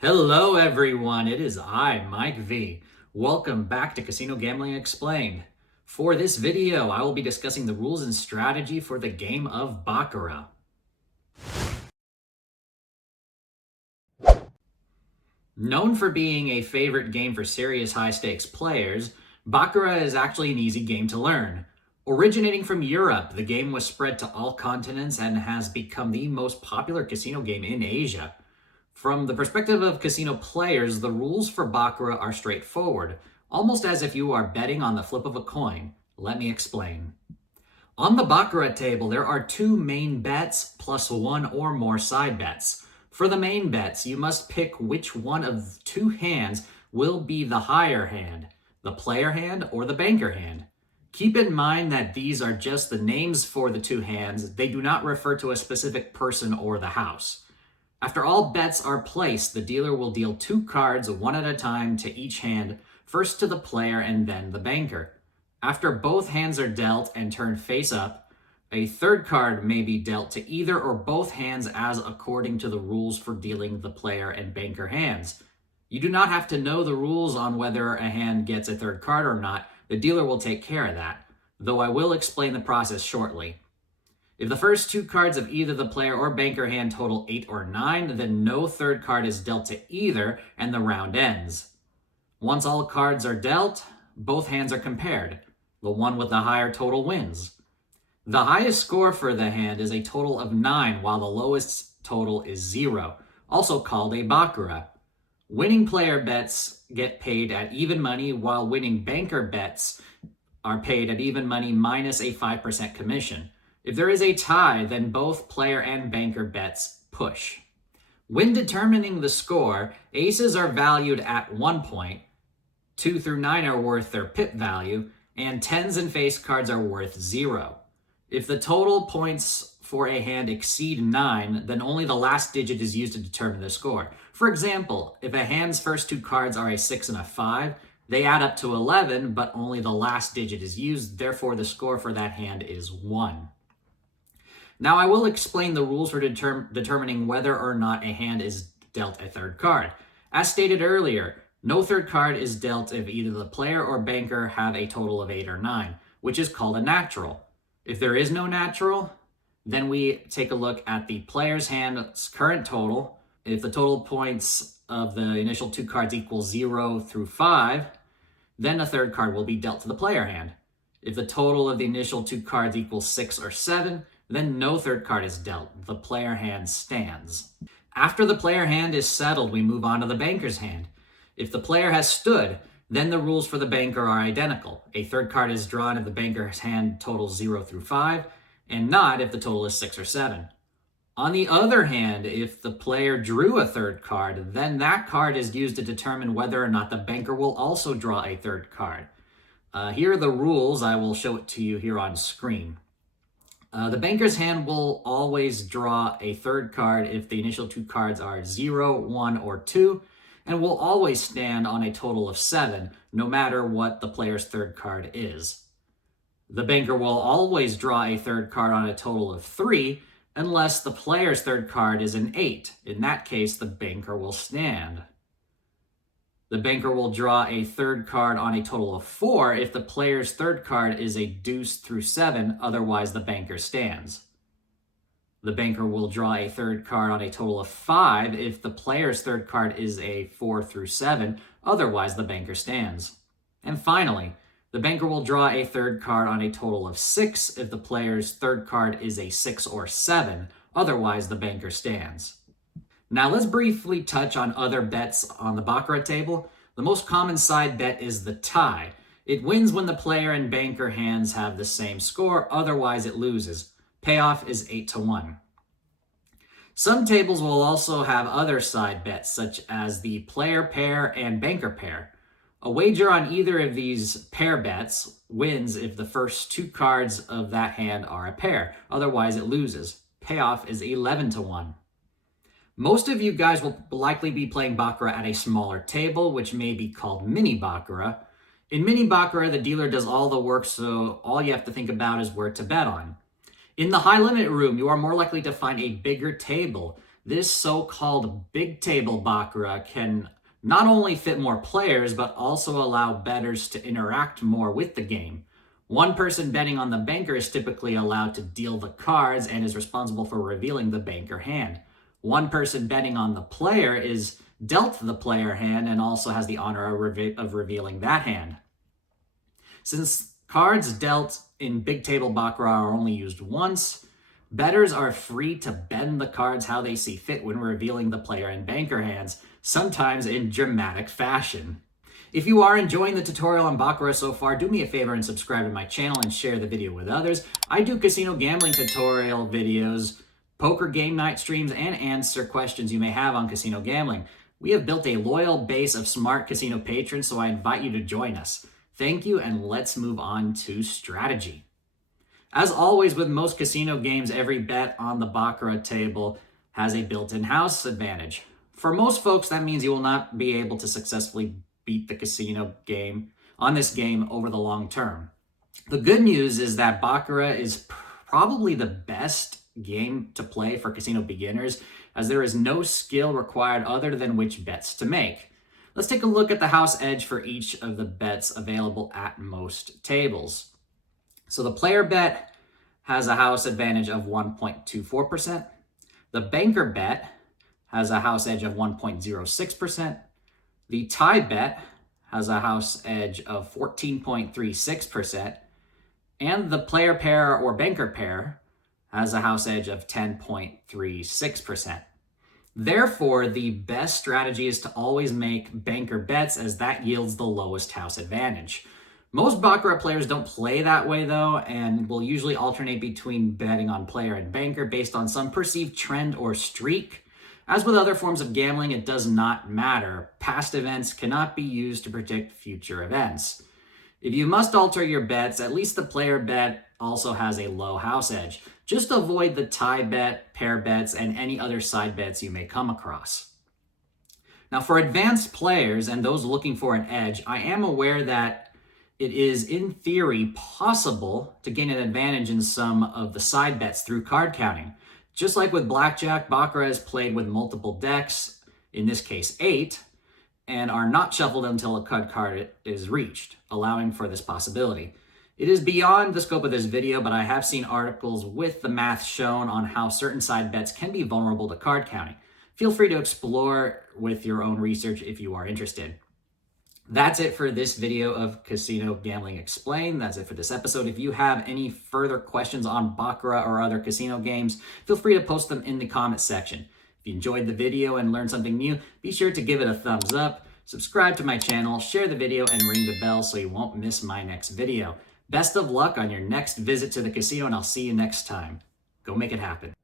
Hello, everyone. It is I, Mike V. Welcome back to Casino Gambling Explained. For this video, I will be discussing the rules and strategy for the game of Baccarat. Known for being a favorite game for serious high-stakes players, Baccarat is actually an easy game to learn. Originating from Europe, the game was spread to all continents and has become the most popular casino game in Asia. From the perspective of casino players, the rules for Baccarat are straightforward, almost as if you are betting on the flip of a coin. Let me explain. On the Baccarat table, there are two main bets plus one or more side bets. For the main bets, you must pick which one of two hands will be the higher hand, the player hand or the banker hand. Keep in mind that these are just the names for the two hands. They do not refer to a specific person or the house. After all bets are placed, the dealer will deal two cards, one at a time, to each hand, first to the player and then the banker. After both hands are dealt and turned face up, a third card may be dealt to either or both hands as according to the rules for dealing the player and banker hands. You do not have to know the rules on whether a hand gets a third card or not. The dealer will take care of that, though I will explain the process shortly. If the first two cards of either the player or banker hand total 8 or 9, then no third card is dealt to either and the round ends. Once all cards are dealt, both hands are compared. The one with the higher total wins. The highest score for the hand is a total of 9, while the lowest total is 0, also called a baccarat. Winning player bets get paid at even money, while winning banker bets are paid at even money minus a 5% commission. If there is a tie, then both player and banker bets push. When determining the score, aces are valued at 1 point, 2 through 9 are worth their pip value, and tens and face cards are worth 0. If the total points for a hand exceed 9, then only the last digit is used to determine the score. For example, if a hand's first two cards are a 6 and a 5, they add up to 11, but only the last digit is used, therefore the score for that hand is 1. Now I will explain the rules for determining whether or not a hand is dealt a third card. As stated earlier, no third card is dealt if either the player or banker have a total of 8 or 9, which is called a natural. If there is no natural, then we take a look at the player's hand's current total. If the total points of the initial two cards equal 0 through 5, then a third card will be dealt to the player hand. If the total of the initial two cards equals 6 or 7, then no third card is dealt. The player hand stands. After the player hand is settled, we move on to the banker's hand. If the player has stood, then the rules for the banker are identical. A third card is drawn if the banker's hand totals 0 through 5, and not if the total is 6 or 7. On the other hand, if the player drew a third card, then that card is used to determine whether or not the banker will also draw a third card. Here are the rules. I will show it to you here on screen. The banker's hand will always draw a third card if the initial two cards are 0, 1, or 2, and will always stand on a total of 7, no matter what the player's third card is. The banker will always draw a third card on a total of 3, unless the player's third card is an 8. In that case, the banker will stand. The banker will draw a third card on a total of 4 if the player's third card is a deuce through 7, otherwise the banker stands. The banker will draw a third card on a total of 5 if the player's third card is a 4 through 7, otherwise the banker stands. And finally, the banker will draw a third card on a total of 6 if the player's third card is a 6 or 7, otherwise the banker stands. Now let's briefly touch on other bets on the Baccarat table. The most common side bet is the tie. It wins when the player and banker hands have the same score, otherwise it loses. Payoff is 8 to 1. Some tables will also have other side bets, such as the player pair and banker pair. A wager on either of these pair bets wins if the first two cards of that hand are a pair, otherwise it loses. Payoff is 11 to 1. Most of you guys will likely be playing Baccarat at a smaller table, which may be called mini Baccarat. In mini Baccarat, the dealer does all the work, so all you have to think about is where to bet on. In the high limit room, you are more likely to find a bigger table. This so-called big table Baccarat can not only fit more players, but also allow bettors to interact more with the game. One person betting on the banker is typically allowed to deal the cards and is responsible for revealing the banker hand. One person betting on the player is dealt the player hand and also has the honor of revealing that hand. Since cards dealt in big table Baccarat are only used once, bettors are free to bend the cards how they see fit when revealing the player and banker hands, sometimes in dramatic fashion. If you are enjoying the tutorial on Baccarat so far, do me a favor and subscribe to my channel and share the video with others. I do casino gambling tutorial videos, poker game night streams, and answer questions you may have on casino gambling. We have built a loyal base of smart casino patrons, so I invite you to join us. Thank you, and let's move on to strategy. As always with most casino games, every bet on the Baccarat table has a built-in house advantage. For most folks, that means you will not be able to successfully beat the casino game on this game over the long term. The good news is that Baccarat is probably the best game to play for casino beginners, as there is no skill required other than which bets to make. Let's take a look at the house edge for each of the bets available at most tables. So the player bet has a house advantage of 1.24%. The banker bet has a house edge of 1.06%. The tie bet has a house edge of 14.36%. And the player pair or banker pair has a house edge of 10.36%. Therefore, the best strategy is to always make banker bets, as that yields the lowest house advantage. Most Baccarat players don't play that way though, and will usually alternate between betting on player and banker based on some perceived trend or streak. As with other forms of gambling, it does not matter. Past events cannot be used to predict future events. If you must alter your bets, at least the player bet also has a low house edge. Just avoid the tie bet, pair bets, and any other side bets you may come across. Now, for advanced players and those looking for an edge, I am aware that it is, in theory, possible to gain an advantage in some of the side bets through card counting. Just like with blackjack, Baccarat is played with multiple decks, in this case 8, and are not shuffled until a cut card is reached, allowing for this possibility. It is beyond the scope of this video, but I have seen articles with the math shown on how certain side bets can be vulnerable to card counting. Feel free to explore with your own research if you are interested. That's it for this video of Casino Gambling Explained. That's it for this episode. If you have any further questions on Baccarat or other casino games, feel free to post them in the comment section. If you enjoyed the video and learned something new, be sure to give it a thumbs up, subscribe to my channel, share the video, and ring the bell so you won't miss my next video. Best of luck on your next visit to the casino, and I'll see you next time. Go make it happen.